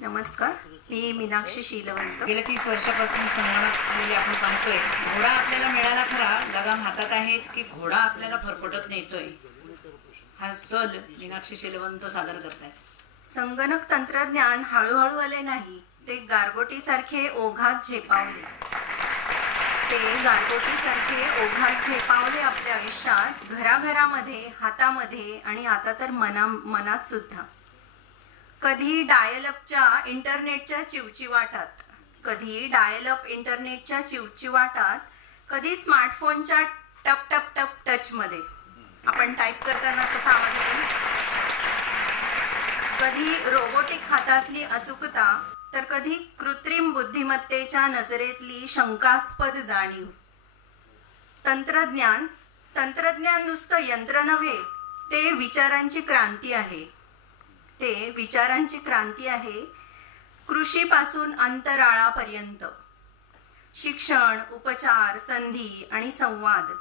नमस्कार, मी मीनाक्षी शीलवंत. गेल्या 30 वर्षापासून संगणक आपण पाहतोय. घोडा आपल्याला मिळाला खरा, लगाम हातात आहे की घोडा आपल्याला फरफटत नेतोय, हा सल मीनाक्षी शीलवंत सादर करतायत. संगणक तंत्रज्ञान हळूहळू आले नाही, ते गारगोटीसारखे ओघात झेपावले आपल्या आयुष्यात, घराघरामध्ये, हातामध्ये आणि आता तर मनात सुद्धा. कधी डायलअपच्या इंटरनेटच्या चिवचिवाटात, कधी स्मार्टफोनच्या टप टप टप टच मध्ये आपण टाईप करताना कसा आवाज येतो, कधी रोबोटिक हातातली अचूकता, तर कधी कृत्रिम बुद्धिमत्तेच्या नजरेतली शंकास्पद जाणीव. तंत्रज्ञान नुसतं यंत्र नव्हे, ते विचारांची क्रांती आहे. कृषीपासून अंतराळापर्यंत, शिक्षण, उपचार, संधी आणि संवाद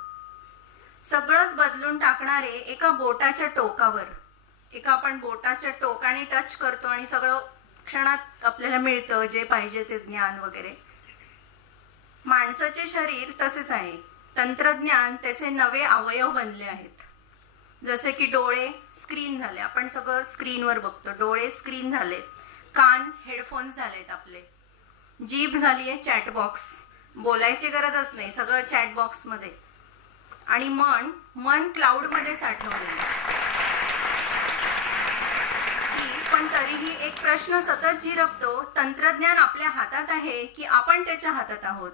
सगळंच बदलून टाकणारे एका आपण बोटाच्या टोकाने टच करतो आणि सगळं क्षणात आपल्याला मिळतं, जे पाहिजे ते ज्ञान वगैरे. माणसाचे शरीर तसेच आहे. तंत्रज्ञान त्याचे नवे अवयव बनले आहेत. जसे की डोळे स्क्रीन झाले, आपण सगळं स्क्रीनवर बघतो. डोळे स्क्रीन झालेत, कान हेडफोन झालेत आपले, जीभ झाली आहे चॅटबॉक्स, बोलायची गरजच नाही, सगळं चॅटबॉक्स मध्ये. आणि मन क्लाउड मध्ये साठवले. पण तरीही एक प्रश्न सतत झिरपतो, तंत्रज्ञान आपल्या हातात आहे की आपण त्याच्या हातात आहोत?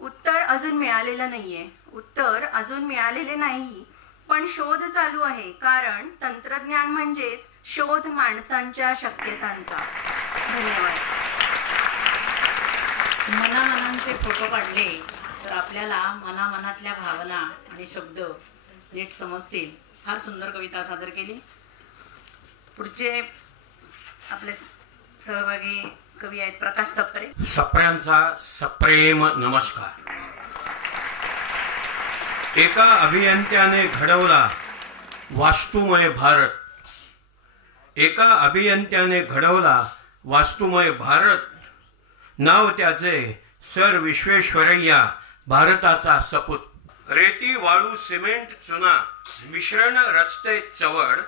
उत्तर अजून मिळालेले नाही, पण शोध चालू आहे. कारण तंत्रज्ञान म्हणजेच शोध माणसांच्या शक्यतांचा. धन्यवाद. मनामनांचे फोटो काढले तर आपल्याला मनामनातल्या भावना आणि शब्द नीट समजतील. फार सुंदर कविता सादर केली. पुढचे आपले सहभागी कवी आहेत प्रकाश सप्रे. सप्र्यांचा सप्रेम नमस्कार. एका अभियंत्याने घडवला वास्तुमय भारत. नाव त्याचे सर विश्वेश्वरय्या, भारताचा सपूत. रेती, वाळू, सिमेंट, चुना मिश्रण रचते चवड.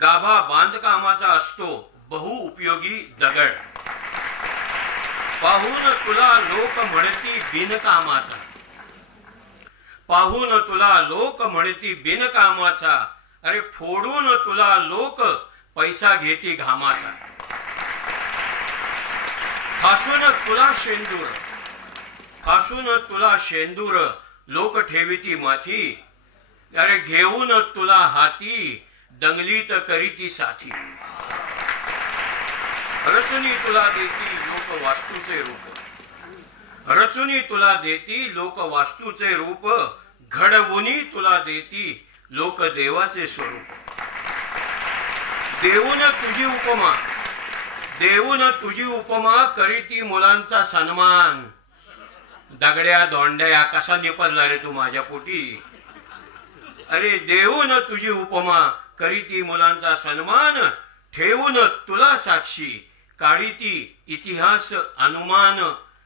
गाभा बांधकामाचा असतो बहुउपयोगी दगड. पाहून तुला लोक म्हणती बिनकामाचा. अरे फोडून तुला लोक पैसा घेती घामाचा. फासून तुला शेंदूर लोक ठेविती माथी. अरे घेऊन तुला हाती दंगलीत करीती साथी. रचनी तुला देती लोक वास्तूचे रूप. घडवुनी तुला देती लोक देवाचे स्वरूप. देऊन तुझी उपमा करीती मुलांचा सन्मान. दगड्या दोंड्या कसा निपजला रे तू माझ्या पोटी. अरे देऊन तुझी उपमा करीती मुलांचा सन्मान. ठेवून तुला साक्षी काढीती इतिहास अनुमान.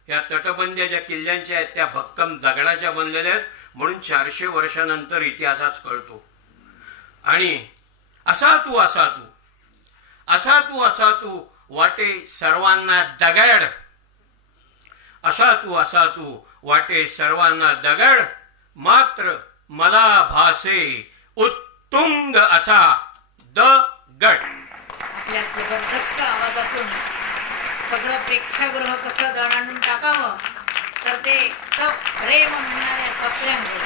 या तटबंद्या किल्ल्यांच्या आहेत त्या भक्कम दगडाच्या बनलेल्या आहेत, म्हणून 400 वर्षानंतर इतिहासाच कळतो. आणि असा तू वाटे सर्वांना दगड. वाटे सर्वांना दगड. मात्र मला भासे उत्तुंग असा दगड. आपल्या जबरदस्त आवाजातून सगळं प्रेक्षागृह कसं दणाणून टाकावं, तर ते प्रेम म्हणणाऱ्या सप्र्यांवर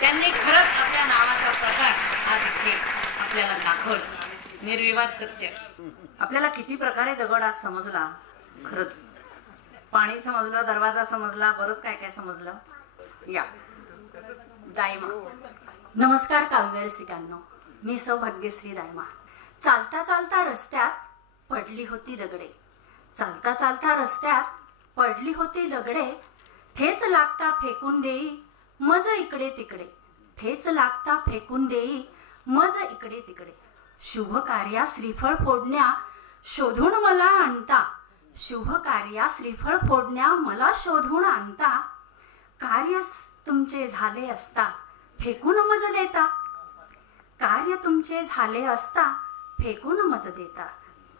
त्यांनी खरंच आपल्या नावाचा प्रकाश आज इथे आपल्याला दाखवला. निर्विवाद सत्य. आपल्याला किती प्रकारे दगड आज समजला. खरंच पाणी समजलं, दरवाजा समजला, बरंच काय काय समजलं. या दायमा. नमस्कार काव्य रसिकांनो, मी सौभाग्यश्री दायमा. चालता चालता रस्त्यात पडली होती दगडे. ठेच लागता फेकून देई मज इकडे तिकडे. शुभ कार्या श्रीफळ फोडण्या शोधून मला आणता, शुभ कार्या श्रीफळ फोडण्या मला शोधून आणता, कार्य तुमचे झाले असता फेकून मज देता, कार्य तुमचे झाले असता फेकून मज देता,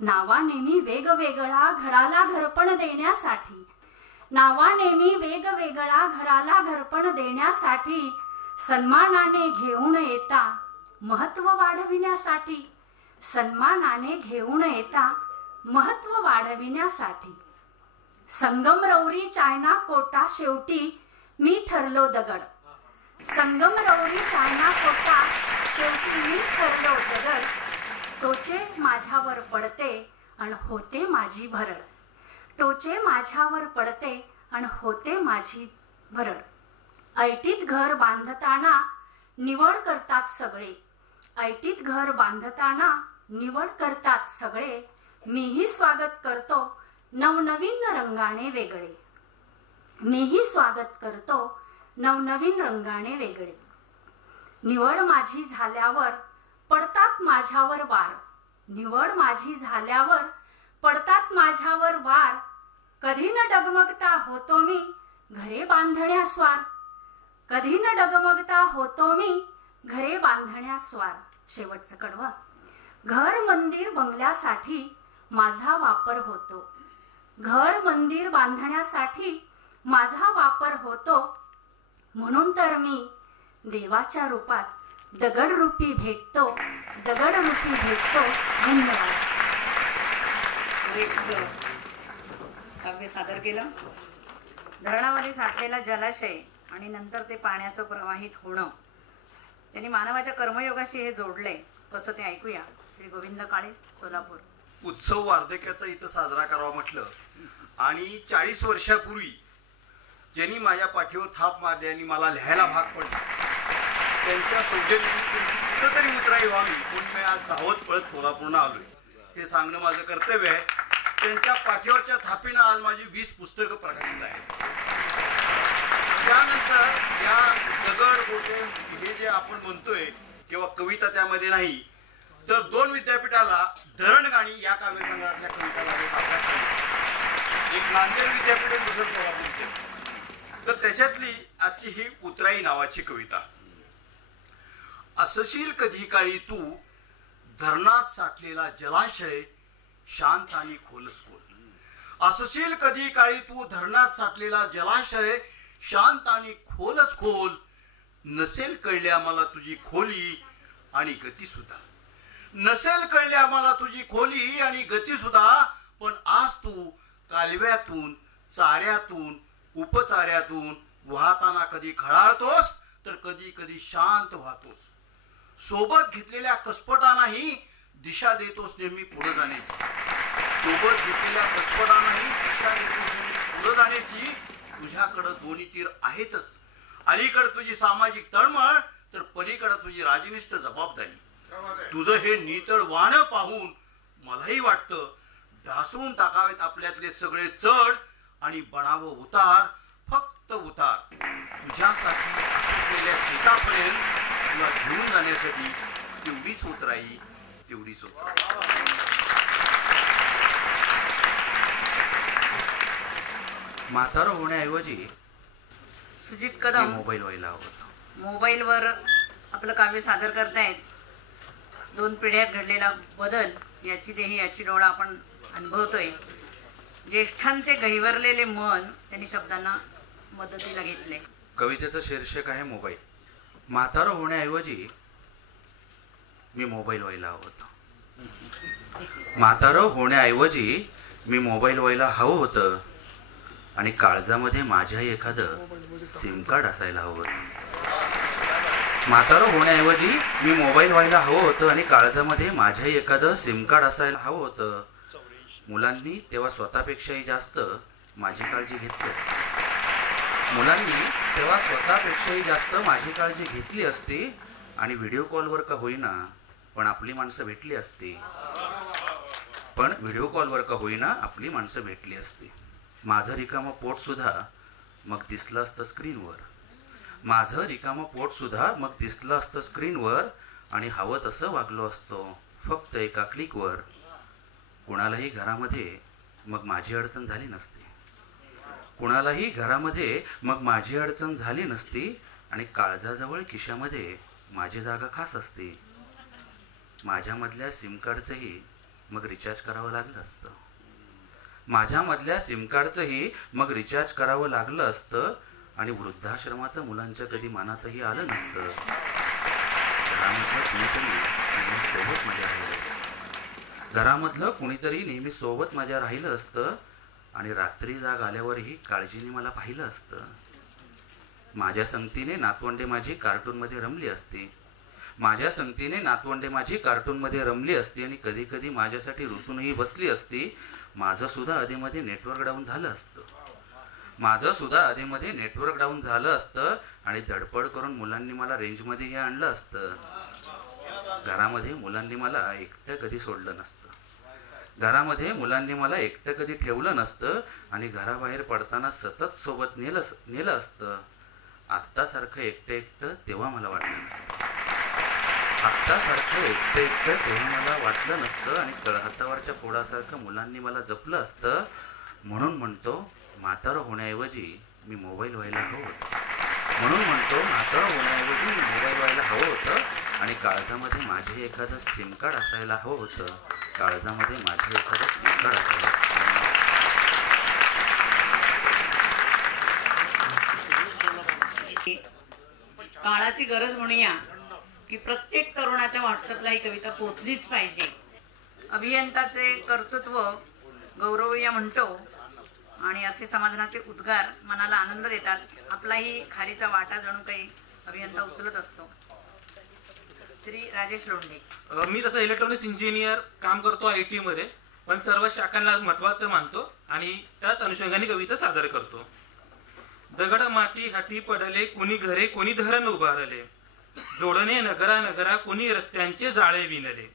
नावानेमी वेगवेगळा घराला घरपण देण्यासाठी, नावानेमी वेगवेगळा घराला घरपण देण्यासाठी, सन्मानाने घेऊन येता महत्व वाढविण्यासाठी, सन्मानाने घेऊन येता महत्व वाढविण्यासाठी, संगमरवरी चायना कोटा शेवटी मी ठरलो दगड, संगमरवरी चायना कोटा शेवटी मी ठरलो दगड, टोचे माझ्यावर पडते आणि होते माझी भरड, टोचे माझ्यावर पडते आणि होते माझी भरड, ऐटीत घर बांधताना निवड करतात सगळे, ऐटीत घर बांधताना निवड करतात सगळे, मीही स्वागत करतो नवनवीन रंगाने वेगळे, मीही स्वागत करतो नवनवीन रंगाने वेगळे, निवड माझी झाल्यावर पडतात माझ्यावर वार, निवड माझी झाल्यावर पडतात माझ्यावर वार, कधी न डगमगता होतो मी घरे बांधण्या स्वार, कधी न डगमगता होतो मी घरे बांधण्या स्वार. शेवटचं कडवं. घर मंदिर बंगल्यासाठी माझा वापर होतो, घर मंदिर बांधण्यासाठी माझा वापर होतो, म्हणून तर मी देवाच्या रूपात दगडरूपी भेटतो, दगडरूपी भेटतो. धन्यवाद. काव्य सादर केलं. धरणामध्ये साठलेला जलाशय आणि नंतर ते पाण्याचं प्रवाहित होणं, त्यांनी मानवाच्या कर्मयोगाशी हे जोडले. कसं ते ऐकूया. श्री गोविंद काळे, सोलापूर. उत्सव वार्धक्याचा इथं साजरा करावा म्हटलं आणि 40 वर्षापूर्वी ज्यांनी माझ्या पाठीवर थाप मारली आणि मला लिहायला भाग पडला, त्यांच्या सौजन्याने त्यांची कुठंतरी उतराई व्हावी म्हणून मी आज धावत पळत सोलापूरला आलोय. हे सांगणं माझं कर्तव्य आहे. त्यांच्या पाठीवरच्या थापीनं आज माझी 20 पुस्तकं प्रकाशित आहेत. त्यानंतर या दगड गोटे हे जे आपण म्हणतोय किंवा कविता त्यामध्ये नाही, तर 2 विद्यापीठाला धरणगाणी या काव्यसंग्रहातल्या कविताला अभ्यास केला. एक नांदेड विद्यापीठ, दुसरं सोलापूर. तर त्याच्यातली आजची ही उतराई नावाची कविता. असशील कधी काळी तू धरणात साठलेला जलाशय शांत आणि खोलच खोल. असशील कधी काळी तू धरणात साठलेला जलाशय शांत आणि खोलच खोल. नसेल कळले आम्हाला तुझी खोली आणि गती सुद्धा, नसेल कळले आम्हाला तुझी खोली आणि गती सुद्धा. पण आज तू कालव्यातून, चाऱ्यातून, उपचाऱ्यातून वाहताना कधी खळाळतोस तर कधी कधी शांत वाहतोस. सोबत घेतलेल्या कसपटांनाही दिशा देतोस नेहमी पुढे जाण्याची, सोबत घेतलेल्या कसपटांनाही दिशा देतोस नेहमी पुढे जाण्याची. तुझ्याकडे दोन्ही तीर आहेतच. अलीकडे तुझी सामाजिक तळमळ तर पलीकडे तुझी राजनिष्ठ जबाबदारी. तुझं हे नितळ वाण पाहून मलाही वाटतं ढासळून टाकावेत आपल्यातले सगळे चढ आणि बनावं उतार, फक्त उतार. तुझ्यासाठी असलेल्या शेतापर्यंत तुला घेऊन जाण्यासाठी तेवढीच उतराई, तेवढीच उतराई. म्हातारं होण्याऐवजी सुजित कदम मोबाईल व्हायला हवं. मोबाईलवर आपलं काव्य सादर करतायत. 2 पिढ्यात घडलेला बदल याची देही याची डोळा आपण अनुभवतोय. ज्येष्ठांचे गहिवरलेले मन त्यांनी शब्दांना मदतीला घेतले. कवितेचं शीर्षक आहे मोबाईल. म्हातारं होण्याऐवजी मी मोबाईल व्हायला हवं होतं. म्हातारं होण्याऐवजी मी मोबाईल व्हायला हवं होतं आणि काळजामध्ये माझ्याही एखादं सिम कार्ड असायला हवं होतं. म्हातारं होण्याऐवजी मी मोबाईल व्हायला हवं होतं आणि काळजामध्ये माझ्याही एखादं सिम कार्ड असायला हवं होतं. मुलांनी तेव्हा स्वतःपेक्षाही जास्त माझी काळजी घेतली असती. मुलांनी तेव्हा स्वतःपेक्षाही जास्त माझी काळजी घेतली असती आणि व्हिडिओ कॉलवर का होईना पण आपली माणसं भेटली असती. पण व्हिडिओ कॉलवर का होईना आपली माणसं भेटली असती. माझं रिकामं पोट सुद्धा मग दिसलं असतं स्क्रीनवर. माझं रिकामं पोट सुद्धा मग दिसलं असतं स्क्रीनवर आणि हवं तसं वागलो असतो फक्त एका क्लिकवर कुणालाही घरामध्ये मग माझी अडचण झाली नसती. कुणालाही घरामध्ये मग माझी अडचण झाली नसती आणि काळजाजवळ खिशामध्ये माझी जागा खास असती. माझ्यामधल्या सिम कार्डचंही मग रिचार्ज करावं लागलं असतं. माझ्यामधल्या सिम कार्डचंही मग रिचार्ज करावं लागलं असतं आणि वृद्धाश्रमाचं मुलांच्या कधी मनातही आलं नसतं. घरामधलं कुणीतरी नेहमी सोबत माझ्या राहिलं असतं आणि रात्री जाग आल्यावरही काळजीने मला पाहिलं असतं. माझ्या संगतीने नातवंडे माझी कार्टूनमध्ये रमली असती. माझ्या संगतीने नातवंडे माझी कार्टूनमध्ये रमली असती आणि कधी कधी माझ्यासाठी रुसूनही बसली असती. माझं सुद्धा आधीमध्ये नेटवर्क डाऊन झालं असतं. माझं सुद्धा आधीमध्ये नेटवर्क डाऊन झालं असतं आणि धडपड करून मुलांनी मला रेंजमध्ये हे आणलं असतं. घरामध्ये मुलांनी मला एकटं कधी सोडलं नसतं. घरामध्ये मुलांनी मला एकटं कधी ठेवलं नसतं आणि घराबाहेर पडताना सतत सोबत नेलं असतं. आत्तासारखं एकटं तेव्हा मला वाटलं नसतं. आत्तासारखं एकटं तेव्हा मला वाटलं नसतं आणि तळहातावरच्या फोडासारखं मुलांनी मला जपलं असतं. म्हणून म्हणतो म्हातारं होण्याऐवजी मी मोबाईल व्हायला हवं होतं. म्हणून म्हणतो म्हातारं होण्याऐवजी मी मोबाईल व्हायला हवं होतं आणि काळजामध्ये माझे एखादं सिम कार्ड असायला हवं होतं. काळजामध्ये माझे एखादं सिम कार्ड असायला हवं. काळाची गरज म्हणूया की प्रत्येक तरुणाच्या व्हॉट्सअपला ही कविता पोचलीच पाहिजे. अभियंताचे कर्तृत्व गौरवूया म्हणतो आणि असे समाधानाचे उद्गार मनाला आनंद देतात. आपलाही खालीचा वाटा जणू काही अभियंता उचलत असतो. श्री राजेश लोंढे. मी तसं इलेक्ट्रॉनिक्स इंजिनियर काम करतो IT मध्ये, पण सर्व शाखांना महत्वाचं मानतो आणि त्याच अनुषंगाने कविता सादर करतो. दगड माती हाती पडले, कोणी घरे कोणी धरण उभारले, जोडणे नगरा नगरा कोणी रस्त्यांचे जाळे विणले,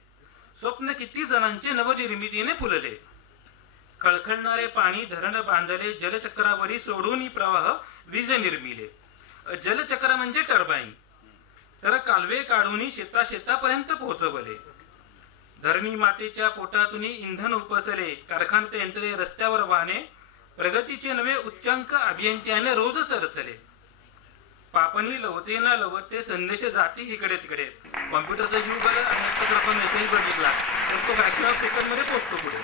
स्वप्न किती जणांचे नवनिर्मितीने फुलले, खळखळणारे पाणी धरण बांधले, जलचक्रावरी सोडून प्रवाह वीज निर्मिले. जलचक्र म्हणजे टर्बाईन, तर कालवे काढून शेतापर्यंत पोहोचवले. धरणी मातेच्या पोटातून इंधन उपसले, कारखान्यात यंत्रे रस्त्यावर वाहने, प्रगतीचे नवे उच्चांक अभियंत्याने रोजच रचले. पापणी लवते ना लवते संदेश जाती इकडे तिकडे. कॉम्प्युटरचा युग आला आणि आपण मेसेज बघितला तर तो फ्रॅक्शन ऑफ सेकंड मध्ये पोहोचतो पुढे.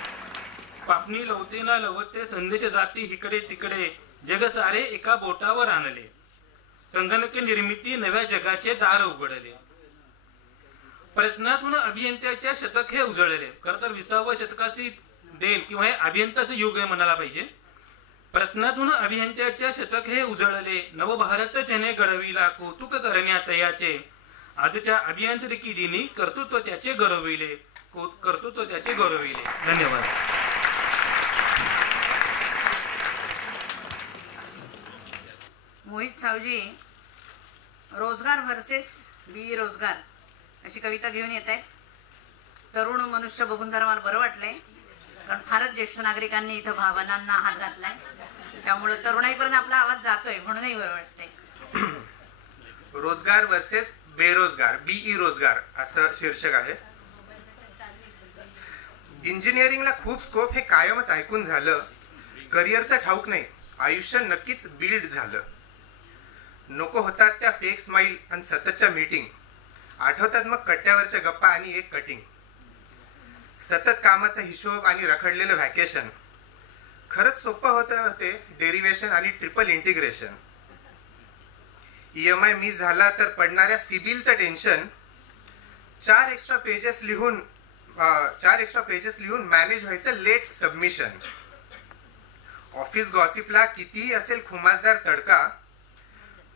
पापणी लवते ना लवते संदेश जाती इकडे तिकडे, जग सारे एका बोटावर आणले, संगणक निर्मिती नव्या जगाचे दार उघडले. प्रयत्नातून अभियंत्याच्या शतक हे उजळले. खरं तर 20व्या शतकाची देण किंवा हे अभियंताचं युग आहे म्हणायला पाहिजे. प्रयत्नातून अभियंत्याच्या शतक हे उजळले, नवभारत जने घडविला कौतुक करण्यात याचे, आजच्या अभियांत्रिकी दिनी कर्तृत्व त्याचे गौरविले, कर्तृत्व त्याचे गौरविले. धन्यवाद. मोहित सावजी रोजगार व्हर्सेस बेरोजगार अशी कविता घेऊन येत आहेत. तरुण मनुष्य बघून जरा मला बरं वाटलंय, कारण फारच ज्येष्ठ नागरिकांनी इथं भावनांना हात घातलाय, त्यामुळे तरुणाईपर्यंत आपला आवाज जातोय म्हणूनही बरं वाटतंय. रोजगार वर्सेस बेरोजगार, BE रोजगार असं शीर्षक आहे. इंजिनिअरिंगला खूप स्कोप हे कायमच ऐकून झालं, करिअरचं ठाऊक नाही, आयुष्य नक्कीच बिल्ड झालं. नको होतात त्या फेक स्माईल आणि सततच्या मीटिंग, आठवतात मग कट्ट्यावरच्या गप्पा आणि एक कटिंग, सतत कामाचा हिशोब आणि रखडलेलं व्हॅकेशन. खरंच सोपं होतं ते डेरिव्हेशन आणि ट्रिपल इंटिग्रेशन. EMI मिस झाला तर पडणाऱ्या सिबिलचं टेन्शन, 4 एक्स्ट्रा पेजेस लिहून मॅनेज व्हायचं लेट सबमिशन. ऑफिस गॉसिपला कितीही असेल खुमासदार तडका,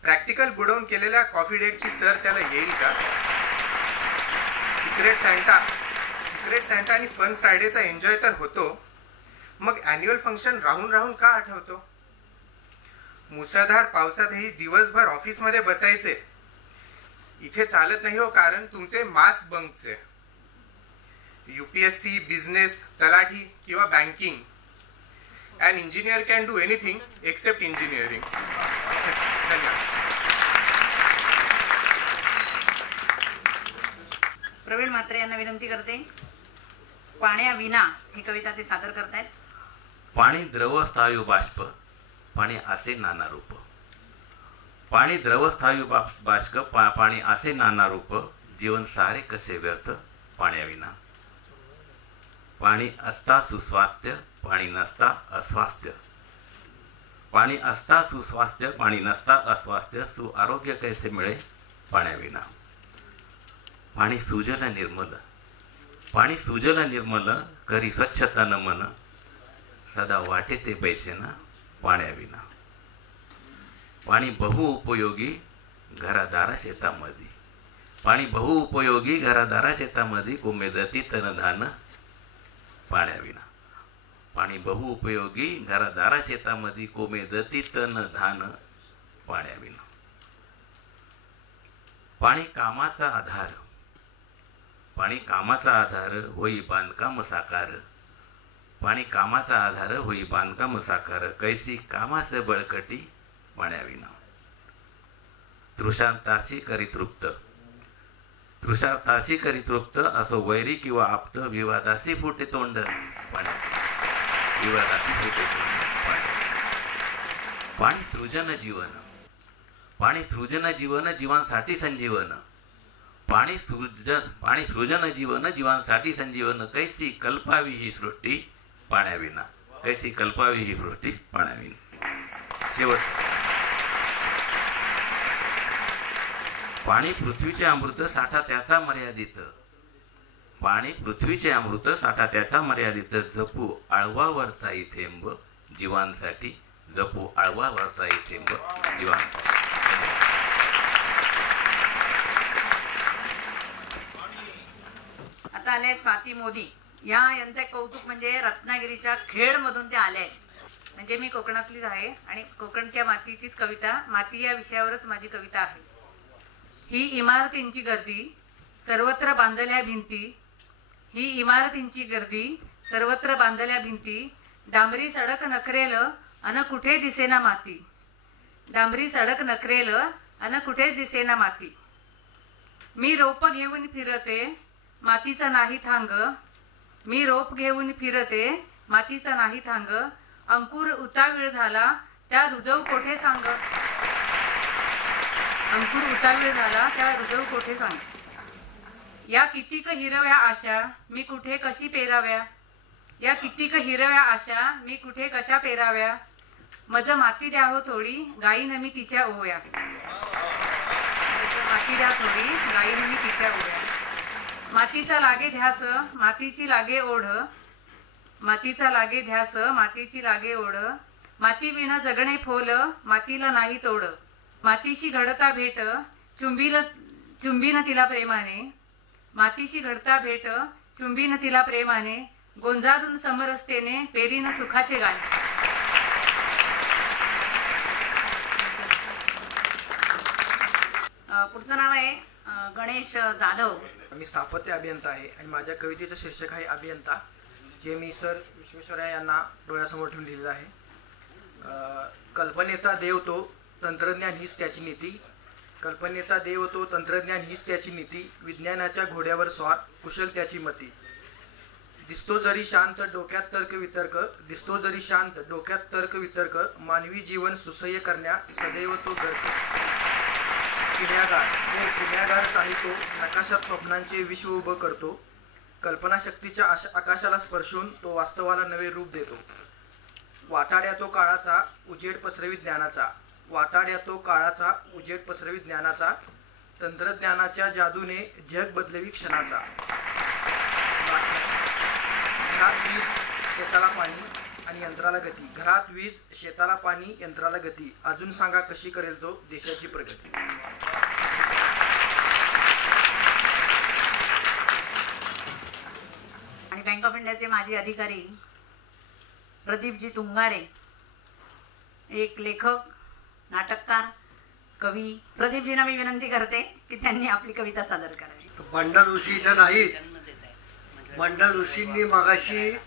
प्रॅक्टिकल बुडवून केलेल्या कॉफी डेटची सर त्याला येईल का. सिक्रेट सॅन्टा आणि फन फ्रायडेचा एन्जॉय तर होतो, मग अॅन्युअल फंक्शन राहून राहून का आठवतो. मुसळधार पावसातही दिवसभर ऑफिसमध्ये बसायचे, इथे चालत नाही हो कारण तुमचे मास बंकचे. UPSC, बिझनेस, तलाठी किंवा banking, an engineer can do anything except engineering. Praveen Mhatre यांना विनंती करते. पाण्याविना ही कविता ते सादर करतायत. पाणी द्रव स्थायू बाष्प, पाणी असे नाना रूप. पाणी द्रव स्थायू बाष्प, पाणी असे नाना रूप. जीवन सारे कसे व्यर्थ पाण्याविना. पाणी असता सुस्वास्थ्य, पाणी नसता अस्वास्थ्य. पाणी असता सुस्वास्थ्य, पाणी नसता अस्वास्थ्य. सुआरोग्य कैसे मिळे पाण्याविना. पाणी सुजल निर्मल, पाणी सुजल निर्मल. करी स्वच्छता न मन, सदा वाटे ते पैसे ना पाण्याविना. पाणी बहुउपयोगी घरादारा शेतामध्ये. पाणी बहुउपयोगी घरादारा शेतामध्ये. कोमेदती तनधान पाण्याविना. पाणी बहुउपयोगी घरादारा शेतामध्ये. कोमेदती तनधान पाण्याविना. पाणी कामाचा आधार, पाणी कामाचा आधार. होई बांधकाम साकार. पाणी कामाचा आधार. होई बांधकाम साकार. कैसी कामास बळकटी पाण्याविना. तृषांताशी करी तृप्त, तृषार्ताशी करी तृप्त. असो वैरी किंवा आप्त. विवादासी फुटे तोंड पाण्याविना. विवादासी फुटे तोंड पाण्याविना. पाणी सृजन जीवन, पाणी सृजन जीवन. जीवांसाठी संजीवन. पाणी सृजन जीवन. जीवांसाठी संजीवन. कैसी कल्पावी ही सृष्टी पाण्याविना. कैसी कल्पावी ही सृष्टी पाण्याविना. शेवट. पाणी पृथ्वीचे अमृत, साठा त्याचा मर्यादित. पाणी पृथ्वीचे अमृत, साठा त्याचा मर्यादित. जपू आळवा वरताई थेंब जीवांसाठी. जपू आळवा वरताई थेंब जीवांसाठी. आता आले स्वाती मोदी. यांचं कौतुक म्हणजे रत्नागिरीच्या खेडमधून ते आले आहेत. म्हणजे मी कोकणातलीच आहे आणि कोकणच्या मातीचीच कविता, माती या विषयावरच माझी कविता आहे. ही इमारतींची गर्दी, सर्वत्र बांधल्या भिंती. ही इमारतींची गर्दी, सर्वत्र बांधल्या भिंती. डांबरी सडक नखरेल अन कुठे दिसेना माती. डांबरी सडक नखरेल अन कुठे दिसेना माती. मी रोप घेऊन फिरते, मातीचा नाही थांग. मी रोप घेऊन फिरते, मातीचा नाही थांग. अंकुर उतावीळ झाला, त्या रुजव कोठे सांग. अंकुर उतावीळ झाला, त्या रुजव कोठे सांग. या कितीक हिरव्या आशा मी कुठे कशी पेराव्या. या कितीक हिरव्या आशा मी कुठे कशा पेराव्या. मज माती द्या हो थोडी, गाईन मी तिच्या ओव्या. माती द्या थोडी, गाईन मी तिच्या ओव्या. मातीचा लागे ध्यास, मातीची लागे ओढ. मातीचा लागे ध्यास, मातीची लागे ओढ. माती विण जगणे फोल, मातीला नाही तोड. मातीशी घडता भेट, चुंबीन तिला प्रेमाने. मातीशी घडता भेट, चुंबीन तिला प्रेमाने. गोंजारून समरसतेने पेरीन सुखाचे गाणे. पुढचं नाव आहे गणेश जाधव. मी स्थापत्य अभियंता आहे आणि माझ्या कवितेचं शीर्षक आहे अभियंता, जे मी सर विश्वेश्वरय्या यांना डोळ्यासमोर ठेवून लिहिलेलं आहे. कल्पनेचा देव तो, तंत्रज्ञान हीच त्याची नीती. कल्पनेचा देव तो, तंत्रज्ञान हीच त्याची नीती. विज्ञानाच्या घोड्यावर स्वार, कुशल त्याची मती. दिसतो जरी शांत, डोक्यात तर्क वितर्क. दिसतो जरी शांत, डोक्यात तर्क वितर्क. मानवी जीवन सुसह्य करण्या सदैव तो गर्क. किण्यागार काही तो, नकाशात स्वप्नांचे विश्व उभं करतो. कल्पनाशक्तीच्या आकाशाला स्पर्शून तो वास्तवाला नवे रूप देतो. वाटाड्या तो काळाचा, उजेड पसरवी ज्ञानाचा. वाटाड्या तो काळाचा, उजेड पसरवी ज्ञानाचा. तंत्रज्ञानाच्या जादूने जग बदलवी क्षणाचा. घरात वीज, शेताला पाणी आणि यंत्राला गती. घरात वीज, शेताला पाणी, यंत्राला गती. अजून सांगा कशी करेल तो देशाची प्रगती. आणि बँक ऑफ इंडियाचे माजी अधिकारी प्रदीपजी तुंगारे, एक लेखक, नाटककार, कवी. प्रदीपजींना मी विनंती करते की त्यांनी आपली कविता सादर करावी. बंडल ऋषी इथं नाहीत. बंडल ऋषींनी मगाशी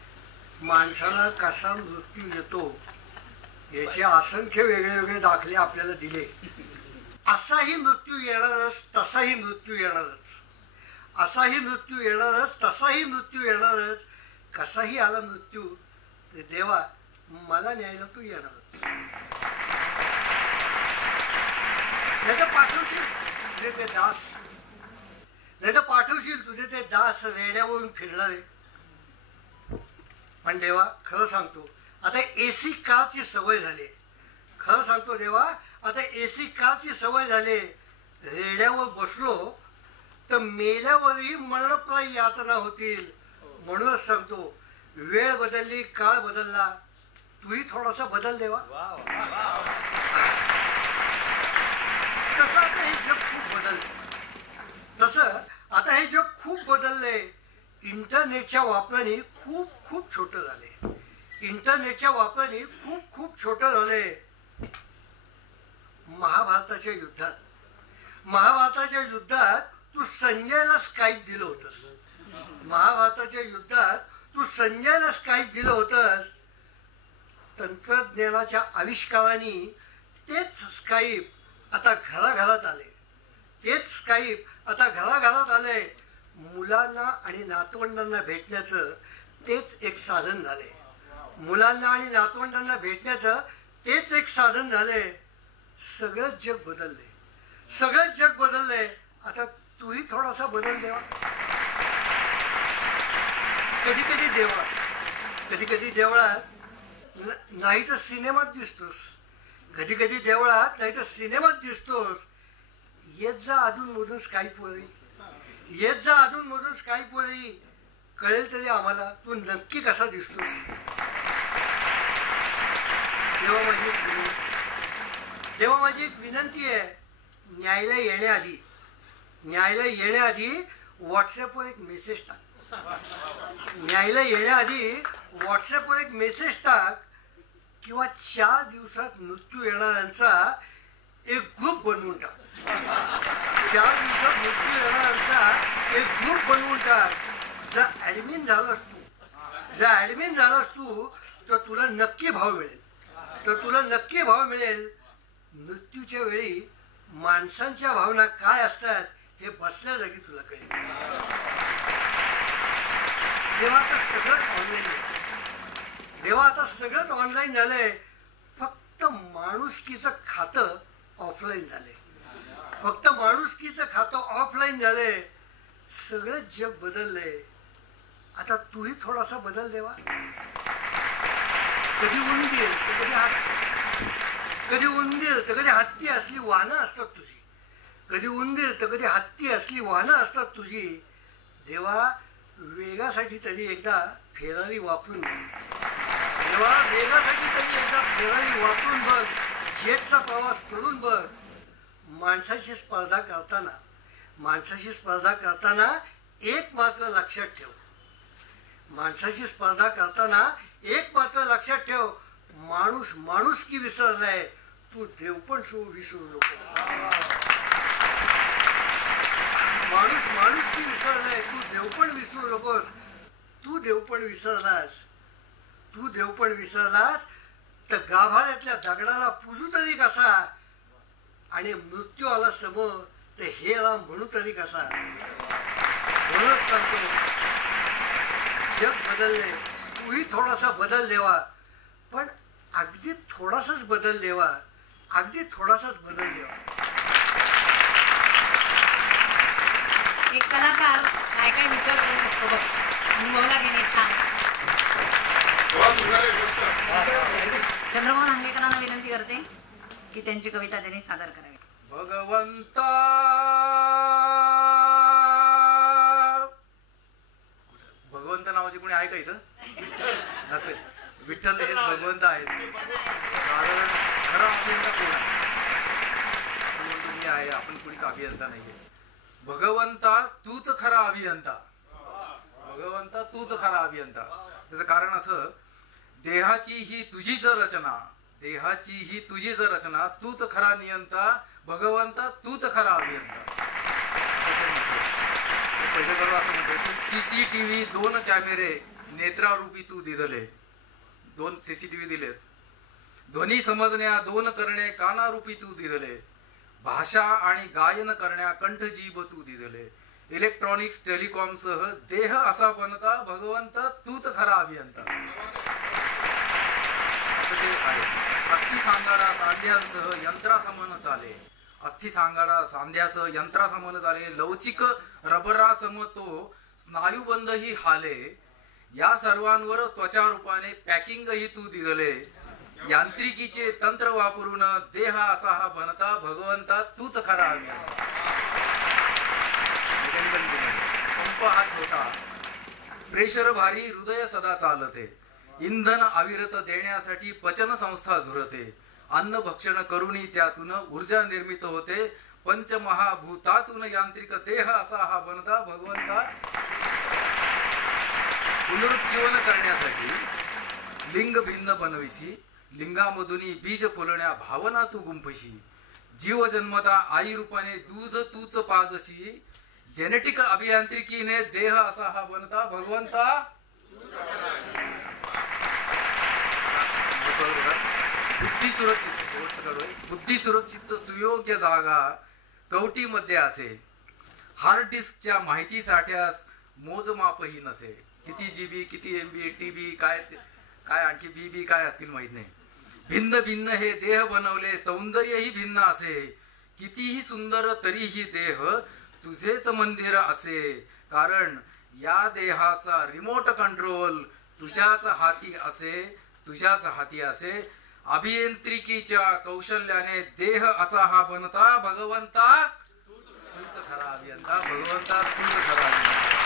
माणसाला कसा मृत्यू येतो याचे असंख्य वेगळे वेगळे दाखले आपल्याला दिले. असाही मृत्यू येणारच, तसाही मृत्यू येणारच. असाही मृत्यू येणारच, तसाही मृत्यू येणारच. कसाही आला मृत्यू ते देवा मला न्यायला तू येणारच. नाही तर पाठवशील तुझे ते दास, नाही तर पाठवशील तुझे ते दास रेड्यावरून फिरणारे. पण देवा खरं सांगतो आता एसी कारची सवय झाली. खरं सांगतो देवा आता एसी कारची सवय झाली. रेड्यावर बसलो तर मेल्यावरही मरणप्राय यातना होतील. म्हणूनच सांगतो वेळ बदलली, काळ बदलला, तूही थोडासा बदल देवा. तसं आता हे जग खूप बदलले, तसं आता हे जग खूप बदलले. इंटरनेटच्या वापराने खूप खूप छोटं झाले. इंटरनेटच्या वापराने खूप खूप छोटं झाले. महाभारताच्या युद्धात तू संजयला स्काईप दिलं होतंस. महाभारताच्या युद्धात तू संजयला स्काईप दिलं होतंस. तंत्रज्ञानाच्या आविष्काराने तेच स्काईप आता घराघरात आले. तेच स्काईप आता घराघरात आले. मुलांना आणि नातवंडांना भेटण्याचं तेच एक साधन झाले. मुलांना आणि नातवंडांना भेटण्याचं तेच एक साधन झाले. सगळंच जग बदलले, सगळंच जग बदलले. आता तूही थोडासा बदल देवा. कधी कधी देवळात नाही तर सिनेमात दिसतोस, कधी कधी देवळात नाही तर सिनेमात दिसतोस. येत जा अधूनमधून स्काईपवरही, येत जा अधूनमधून स्काईपवरही. कळेल तरी आम्हाला तू नक्की कसा दिसतोस. देवा माझी एक विनंती आहे. न्यायालय येण्याआधी व्हॉट्सअपवर एक मेसेज टाक. न्यायालय येण्याआधी व्हॉट्सअपवर एक मेसेज टाक किंवा 4 दिवसात मृत्यू येणाऱ्यांचा एक ग्रुप बनवून टाक. 4 दिवसात मृत्यू येणाऱ्यांचा एक ग्रुप बनवून टाक. जर ऍडमिन झालास तू तर तुला नक्की भाव मिळेल. मृत्यूच्या वेळी माणसांच्या भावना काय असतात हे बसल्या जागी तुला कळेल. देवा आता सगळंच ऑनलाईन झालंय. फक्त माणुसकीचं खातं ऑफलाईन झालंय. फक्त माणुसकीचं खातं ऑफलाईन झालंय. सगळंच जग बदललंय. आता तूही थोडासा बदल देवा. कधी उंदीर तर कधी हत्ती असली वाहनं असतात तुझी. कधी उंदीर तर कधी हत्ती असली वाहनं असतात तुझी. देवा वेगासाठी तरी एकदा फेरारी वापरून बघ. देवा वेगासाठी तरी एकदा फेरारी वापरून बघ. जेटचा प्रवास करून बघ. माणसाशी स्पर्धा करताना एक मात्र लक्षात ठेव. माणुसकी विसरलाय. तू देव पण विसरू नकोस. माणुसकी विसरलाय. तू देव पण विसरू नकोस. तू देव पण विसरलास तर गाभाऱ्यातल्या दगडाला पुजू तरी कसा. आणि मृत्यू आला समोर तर हे राम म्हणू तरी कसा. म्हणूनच सांगतो जग बदलले. तूही थोडासा बदल देवा. पण अगदी थोडासाच बदल देवा. एक कलाकार काय काय विचार करू शकतो बघ. अनुभवला गेले छान. चंद्रमोहन हांगेकरांना विनंती करते की त्यांची कविता त्यांनी सादर करावी. भगवंता नावाचे कोणी आहे का इथं? असेल. विठ्ठल हेच भगवंत आहेत. साधारण खरा अभियंता कोण आहे? मी आहे. आपण कुणीच अभियंता नाहीये. भगवंता तूच खरा अभियंता. त्याचं कारण असं, देहाची ही तुझीच रचना, तूच खरा नियंता. भगवंता तूच खरा अभियंता. पहिले बरोबर असं म्हणतो की CCTV 2 कॅमेरे नेत्रारूपी तू दिदले. 2 CCTV दिलेत. ध्वनी समजण्या 2 करणे कानारूपी तू दिदले. भाषा आणि गायन करण्या कंठ जीभ तू दिदले. इलेक्ट्रॉनिक्स टेलिकॉमसह देह असा बनता भगवंत तूच खरा अभियंता. ते आहे. अस्थि सांगाडा सांध्यांसह यंत्रासमन चाले. अस्थि सांगाडा सांध्यासह यंत्रासमन चाले. लवचिक रबरा सम तो स्नायुबंध ही हाले. या सर्वांवर त्वचा रूपाने पॅकिंग ही तू दिले. यांत्रिकीचे तंत्र वापरून देह असा हा बनता भगवंता तूच खरा अभियंता. पंप हा छोटा, प्रेशर भारी, हृदय सदा चालते. इंधन अविरत देण्यासाठी पचन संस्था झुरते. अन्न भक्षण करूनही त्यातून ऊर्जा निर्मित होते. पंचमहाभूतातून यांत्रिक देह असा हा बनता भगवंता. पुनरुज्जीवन करण्यासाठी लिंग भिन्न बनविसी. लिंगामधून बीज फुलण्या भावना तू गुंफशी. जीव जन्मता आई रूपाने दूध तूच पाजशी. जेनेटिक अभियांत्रिकीने देह असा हा बनता भगवंता. बुद्धी सुरक्षित सुयोग्य जागा कवटीमध्ये असे. हार्ड डिस्कच्या माहिती साठ्यास मोजमापही नसे. किती जीबी, किती एमबी, टीबी, काय आणखी बीबी काय असतील माहित नाही. भिन्न भिन्न हे देह बनवले, सौंदर्यही भिन्न असे. कितीही सुंदर तरीही देह तुझेच मंदिर असे. कारण या देहाचा रिमोट कंट्रोल तुझ्याच हाती असे. तुझ्याच हाती असे. अभियांत्रिकीच्या कौशल्याने देह असा हा बनता भगवंता तूच खरा अभियंता. भगवंता तूच खरा अभियंता.